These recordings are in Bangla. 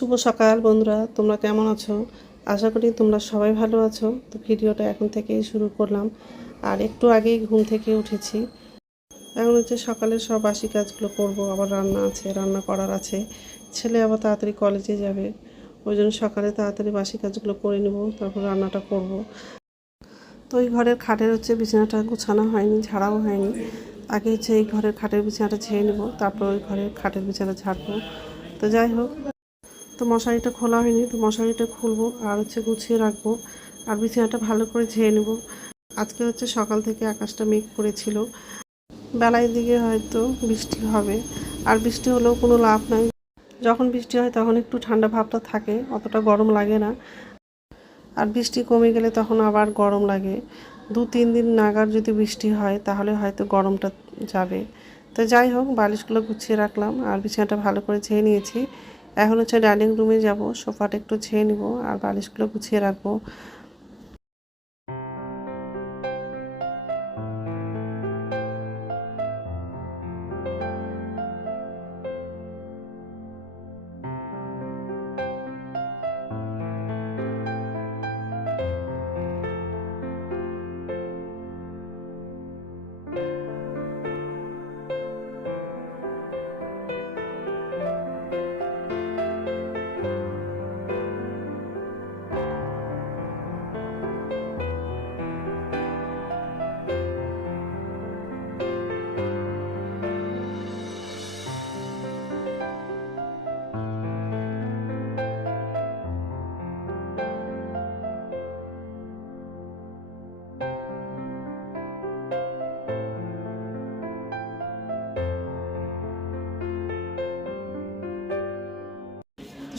শুভ সকাল বন্ধুরা, তোমরা কেমন আছো? আশা করি তোমরা সবাই ভালো আছো। তো ভিডিওটা এখন থেকেই শুরু করলাম। আর একটু আগেই ঘুম থেকে উঠেছি। এখন হচ্ছে সকালে সব বাসি কাজগুলো করব, আবার রান্না আছে, রান্না করার আছে। ছেলে আবার তাড়াতাড়ি কলেজে যাবে, ওই জন্য সকালে তাড়াতাড়ি বাসি কাজগুলো করে নেব, তারপর রান্নাটা করব। তো ওই ঘরের খাটের হচ্ছে বিছানাটা গুছানো হয়নি, ঝাড়াও হয়নি। আগে হচ্ছে এই ঘরের খাটের বিছানাটা ঝেড়ে নেব, তারপর ওই ঘরের খাটের বিছানা ঝাড়বো। তো যাই হোক। তো মশারিটা খোলা হয়নি, তো মশারিটা খুলবো আর হচ্ছে গুছিয়ে রাখব আর বিছানাটা ভালো করে ঝেড়ে নেব। আজকে হচ্ছে সকাল থেকে আকাশটা মেঘ করেছিল। বেলায় দিকে হয়তো বৃষ্টি হবে, আর বৃষ্টি হলেও কোনো লাভ নাই। যখন বৃষ্টি হয় তখন একটু ঠান্ডা ভাবটা থাকে, অতটা গরম লাগে না। আর বৃষ্টি কমে গেলে তখন আবার গরম লাগে। দু তিন দিন নাগাদ যদি বৃষ্টি হয় তাহলে হয়তো গরমটা যাবে। তো যাই হোক, বালিশগুলো গুছিয়ে রাখলাম আর বিছানাটা ভালো করে ছেয়ে নিয়েছি। এখন হচ্ছে ডাইনিং রুমে যাব সোফাটা একটু ছেয়ে নিব আর বালিশগুলো গুছিয়ে রাখব।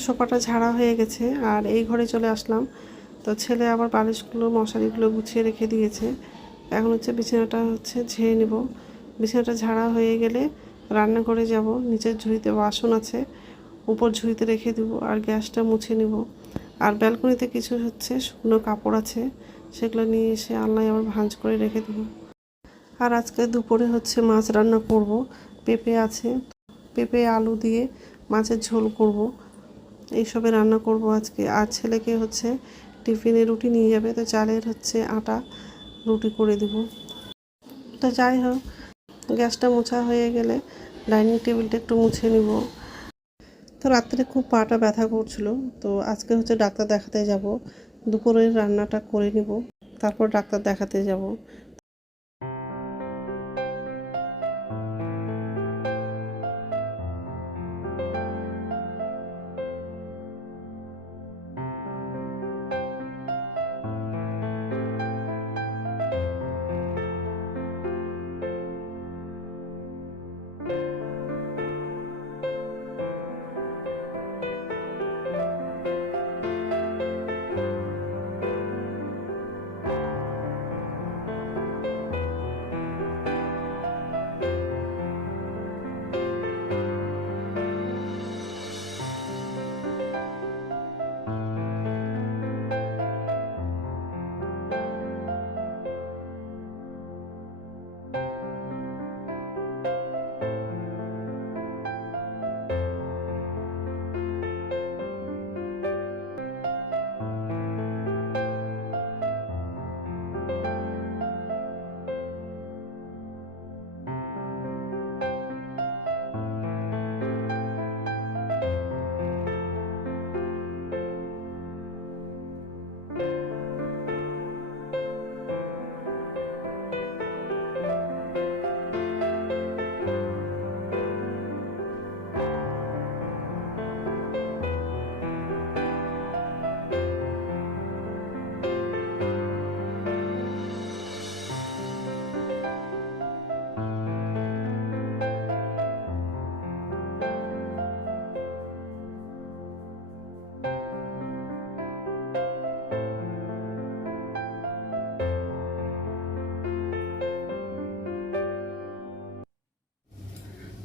সোফাটা ঝাড়া হয়ে গেছে আর এই ঘরে চলে আসলাম। তো ছেলে আবার বালিশগুলো, মশারিগুলো গুছিয়ে রেখে দিয়েছে। এখন হচ্ছে বিছানাটা হচ্ছে ঝেড়ে নেব। বিছানাটা ঝাড়া হয়ে গেলে রান্না করে যাব। নিচের ঝুড়িতে বাসন আছে, উপর ঝুড়িতে রেখে দিব আর গ্যাসটা মুছে নিব। আর ব্যালকনিতে কিছু হচ্ছে শুকনো কাপড় আছে, সেগুলো নিয়ে এসে আলনায় আবার ভাঁজ করে রেখে দেবো। আর আজকে দুপুরে হচ্ছে মাছ রান্না করব। পেঁপে আছে, পেঁপে আলু দিয়ে মাছের ঝোল করব। এইসবে রান্না করব আজকে। আর ছেলেকে হচ্ছে টিফিনে রুটি নিয়ে যাবে, তো চালের হচ্ছে আটা রুটি করে দিব। তো যাই হোক, গ্যাসটা মোছা হয়ে গেলে ডাইনিং টেবিলটা একটু মুছে নিব। তো রাত্রে খুব পাটা ব্যথা করছিল, তো আজকে হচ্ছে ডাক্তার দেখাতে যাব। দুপুরের রান্নাটা করে নিব, তারপর ডাক্তার দেখাতে যাব।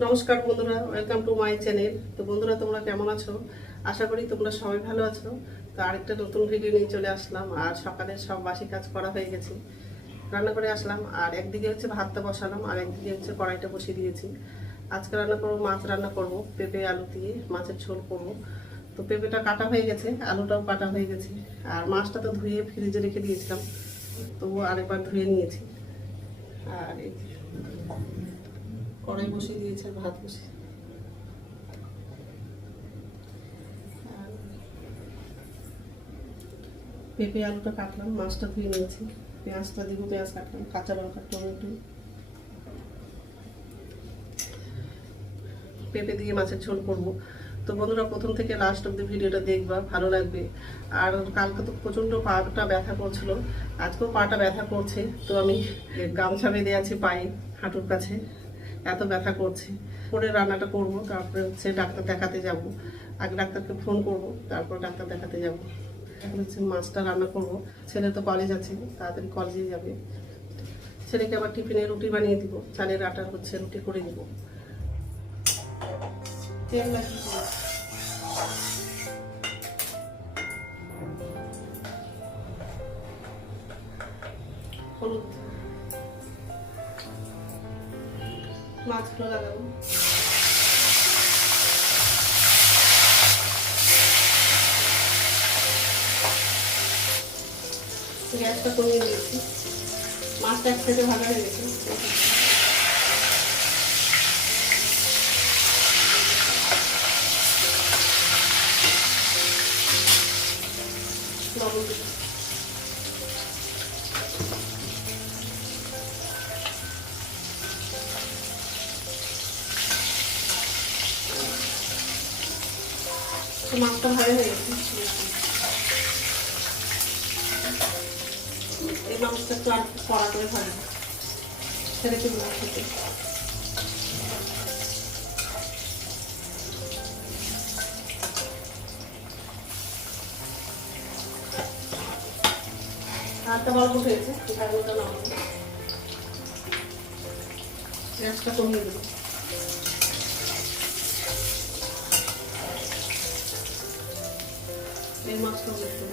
নমস্কার বন্ধুরা ওয়েলকাম টু মাই চ্যানেল তো বন্ধুরা, তোমরা কেমন আছো? আশা করি তোমরা সবাই ভালো আছো। তো আরেকটা নতুন ভিডিও নিয়ে চলে আসলাম। আর সকালে সব বাসি কাজ করা হয়ে গেছে। রান্না করে আসলাম। আর একদিকে হচ্ছে ভাতটা বসালাম, আর একদিকে হচ্ছে কড়াইটা বসিয়ে দিয়েছি। আজকে রান্না করব, মাছ রান্না করব, পেঁপে, আলু দিয়ে মাছের ঝোল করব। তো পেঁপেটা কাটা হয়ে গেছে, আলুটাও কাটা হয়ে গেছে। আর মাছটা তো ধুয়ে ফ্রিজে রেখে দিয়েছিলাম তবু আরেকবার ধুয়ে নিয়েছি। আর এই কড়াই বসিয়ে দিয়েছে ভাত বসে পেঁপে, আলুটা কাটলাম, মাছটা ধুয়ে নিয়েছি। পেঁয়াজটা দিব, পেঁয়াজ কাটলাম, কাঁচা লঙ্কা টমেটো। পেঁপে দিয়ে মাছের ঝোল করব। তো বন্ধুরা, প্রথম থেকে লাস্ট অব্দি ভিডিওটা দেখবা, ভালো লাগবে। আর কালকে তো প্রচণ্ড পাটা ব্যথা করছিল। আজকেও পাটা ব্যথা করছে, তো আমি গামছা বেঁধে আছি পায়ে, হাঁটুর কাছে। এত ব্যথা করছে। পরে রান্নাটা করব, তারপরে হচ্ছে ডাক্তার দেখাতে যাব। আগে ডাক্তারকে ফোন করব, তারপর ডাক্তার দেখাতে যাব। এখন হচ্ছে মাছটা রান্না করব। ছেলে তো কলেজ আছে, তাড়াতাড়ি কলেজে যাবে। ছেলেকে আবার টিফিনে রুটি বানিয়ে দিব। চালের আটা হচ্ছে রুটি করে দিব তেল মাছগুলো লাগাবো গ্যাসটা কমিয়ে দিয়েছি। মাছটা একসাথে ভালো হয়ে গেছে। মাছটা ভালো এই মাছটা একটু আর কড়া করে ভালো ছেড়ে কি মাছ খেতে হাতটা বড় উঠে গেছে আলুটা গ্যাসটা কমিয়ে দেবো। এই মাছটা দেখতে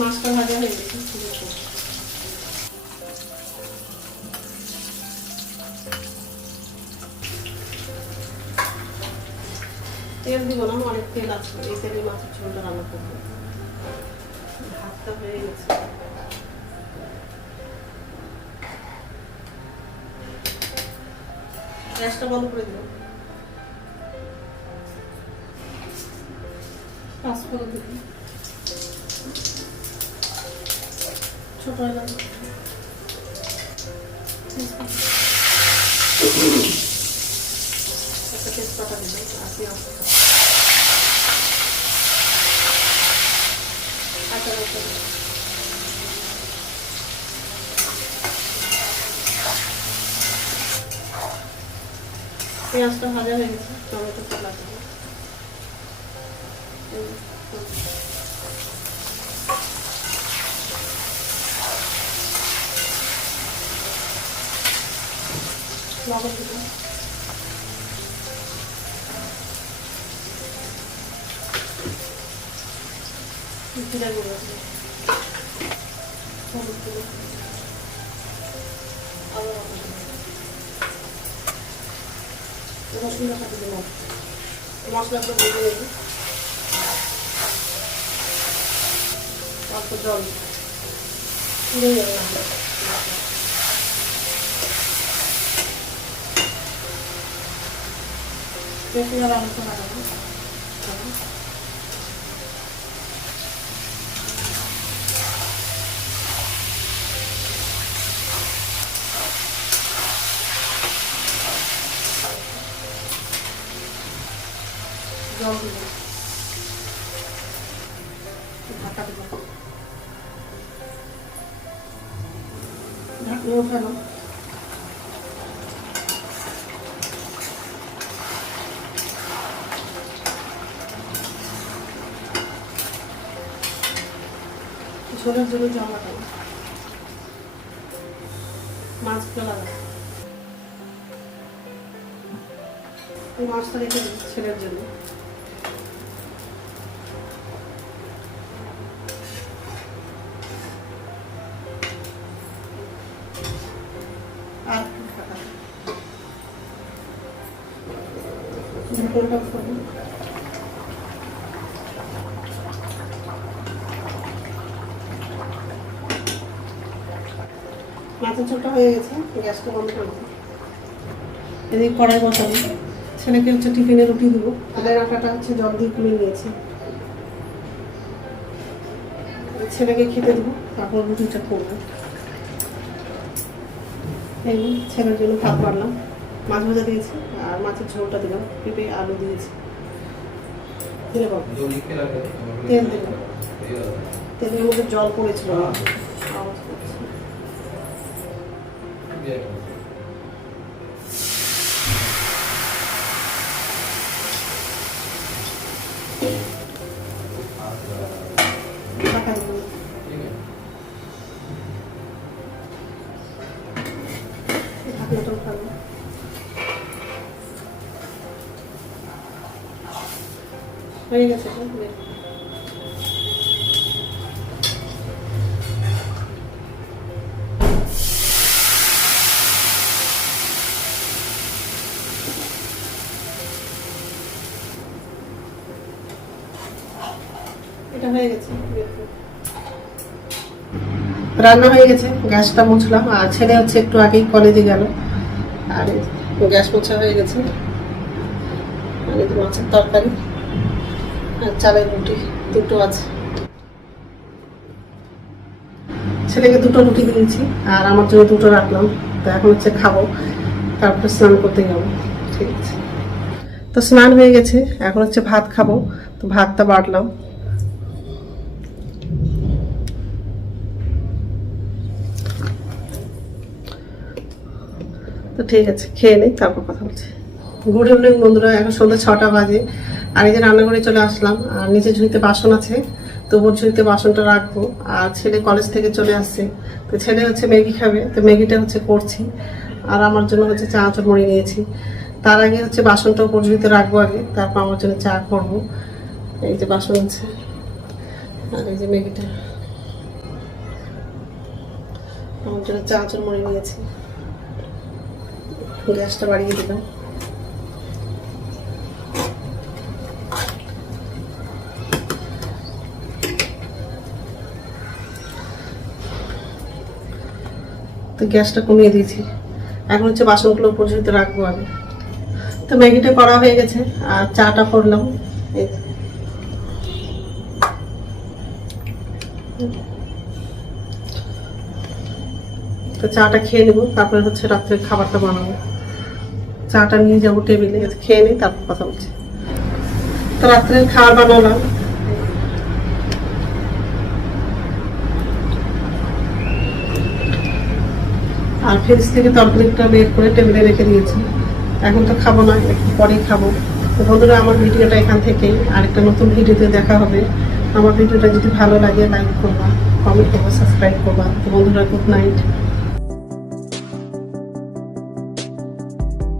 মাছটা ভাজা হয়ে গেছে তেল দিব না, অনেক তেল আছে। এই তেলে মাছের ঝোলটা রান্না করব। ভাতটা হয়ে গেছে। গ্যাসটা বন্ধ করে দিলাম। ছোট তেজপাতা দিলাম, আর পেঁয়াজ লঙ্কা দিলাম। পেঁয়াজটা ভাজা হয়ে গেছে টমেটো চলা দেবো লবণ জিরা গুঁড়ো দিলাম হলুদ দিলাম আদা বাটা দিলাম রসুন বাটা দিলাম মশলাগুলো ভেজে নেব অল্প জল পুড়ে যাবে না পেঁপে ঝোলের জন্য জমা লাগাবো মাছগুলো লাগাবো এই মাছটা রেখে ছেলের জন্য। আর একটু ঝোলটা হয়ে গেছে গ্যাসটা বন্ধ করে দিই এদিকে কড়াই বসাবো। ছেলেকে হচ্ছে টিফিনে রুটি দেবো। তাদের আটাটা হচ্ছে জল দিয়ে গুলে নিয়েছি। ছেলেকে খেতে দেবো তারপর রুটিটা করব। এই নিন, ছেলের জন্য ভাত বাড়লাম। মাছ ভাজা দিয়েছি আর মাছের ঝোলটা দিলাম। পেঁপে আলু দিয়েছি। তেল দিলাম তেলের মধ্যে জল পড়েছিল। ঢাকা দেবো ঢাকনাটা উঠাবো হয়ে গেছে তো? বের। রান্না হয়ে গেছে, গ্যাসটা মুছলাম, আর ছেলে হচ্ছে একটু আগেই কলেজে গেল। আর গ্যাস মোছা হয়ে গেছে। আর মাছের তরকারি, আর চালের রুটি, দুটো আছে। ছেলেকে দুটো রুটি দিয়েছি, আর আমার জন্য দুটো রাখলাম। তো এখন হচ্ছে খাব, তারপরে স্নান করতে যাব। ঠিক আছে। তো স্নান হয়ে গেছে, এখন হচ্ছে ভাত খাব। তো ভাতটা বাড়লাম ঠিক আছে খেয়ে নেই, তারপর কথা বলছি। গুড ইভিনিং বন্ধুরা, এখন সন্ধ্যা ছটা বাজে। আর এই যে রান্নাঘরে চলে আসলাম, আর নিচে ঝুঁইতে বাসন আছে তো ওর ঝুঁইতে বাসনটা রাখব। আর ছেলে কলেজ থেকে চলে আসছে, তো ছেলে হচ্ছে ম্যাগি খাবে, তো ম্যাগিটা হচ্ছে করছি। আর আমার জন্য হচ্ছে চা আঁচড় মুড়ি নিয়েছি। তার আগে হচ্ছে বাসনটা উপর ঝুঁইতে রাখব আগে, তারপর আমার জন্য চা করব। এই যে বাসন আছে, আর এই যে ম্যাগিটা। আমার জন্য চা আঁচড় মুড়ি নিয়েছি। গ্যাসটা বাড়িয়ে দিলাম তো গ্যাসটা কমিয়ে দিয়েছি। এখন হচ্ছে বাসনগুলো পরিচিত রাখব আমি। তো ম্যাগিটা করা হয়ে গেছে, আর চাটা করলাম। তো। চাটা খেয়ে নেব, তারপরে হচ্ছে রাত্রে খাবারটা বানাবো। চাটা নিয়ে যাব, টেবিলে খেয়ে নিই তারপর কথা বলছি। তো রাত্রে খাবার বানালাম। আর ফ্রিজ থেকে তরকারিটা বের করে টেবিলে রেখে দিয়েছি। এখন তো খাব না, একটু পরেই খাব। তো বন্ধুরা, আমার ভিডিওটা এখান থেকেই আরেকটা নতুন ভিডিওতে দেখা হবে। আমার ভিডিওটা যদি ভালো লাগে লাইক করবা কমেন্ট করবা সাবস্ক্রাইব করবা। তো বন্ধুরা গুড নাইট